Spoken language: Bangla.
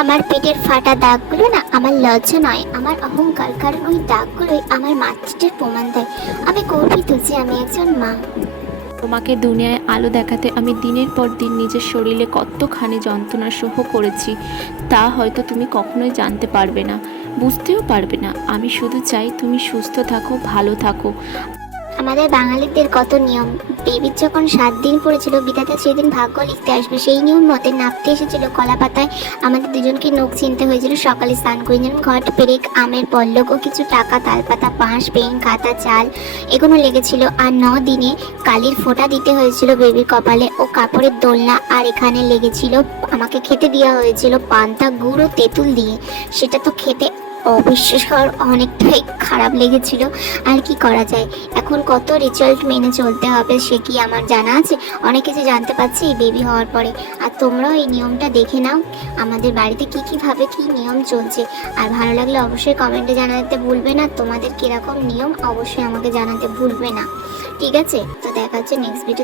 আমার পেটের ফাটা দাগগুলো না আমার লজ্জা নয়, আমার অহংকার, কারণ ওই দাগগুলোই আমার মাতৃত্বের প্রমাণ দেয়। আমি গর্বিত যে আমি একজন মা। তোমাকে দুনিয়ায় আলো দেখাতে আমি দিনের পর দিন নিজের শরীরে কতখানি যন্ত্রণা সহ করেছি, তা হয়তো তুমি কখনোই জানতে পারবে না। বুঝতেও পারবে না। আমি শুধু চাই তুমি সুস্থ থাকো, ভালো থাকো। আমাদের বাঙালিদের কত নিয়ম? বেবির যখন সাত দিন পড়েছিল, বিধাতা সেদিন ভাগ্য লিখতে আসবে। সেই নিয়ম মতে নাপতে এসেছিল কলা পাতায় আমাদের দুজনকে নখ চিনতে হয়েছিল। সকালে স্নান করে যেমন ঘট, পেরেক, আমের পল্লক ও কিছু টাকা, তালপাতা, বাঁশ, পেন খাতা চাল এগুলো লেগেছিল। আর ন দিনে কালির ফোঁটা দিতে হয়েছিল বেবির কপালে ও কাপড়ের দোলনা। আর এখানে লেগেছিল, আমাকে খেতে দেওয়া হয়েছিল পান্তা, গুড় ও তেঁতুল দিয়ে। সেটা তো খেতে অবিশ্বাসকর অনেকটাই খারাপ লেগেছিল। আর কি করা যায়? এখন কত রিচাল্ট মেনে চলতে হবে সে কি আমার জানা আছে? অনেক কিছু জানতে পারছি এই বেবি হওয়ার পরে। আর তোমরাও এই নিয়মটা দেখে নাও, আমাদের বাড়িতে কি কীভাবে কি নিয়ম চলছে। আর ভালো লাগলে অবশ্যই কমেন্টে জানাতে ভুলবে না। তোমাদের কীরকম নিয়ম অবশ্যই আমাকে জানাতে ভুলবে না। ঠিক আছে? তো দেখা হচ্ছে নেক্সট ভিডিওতে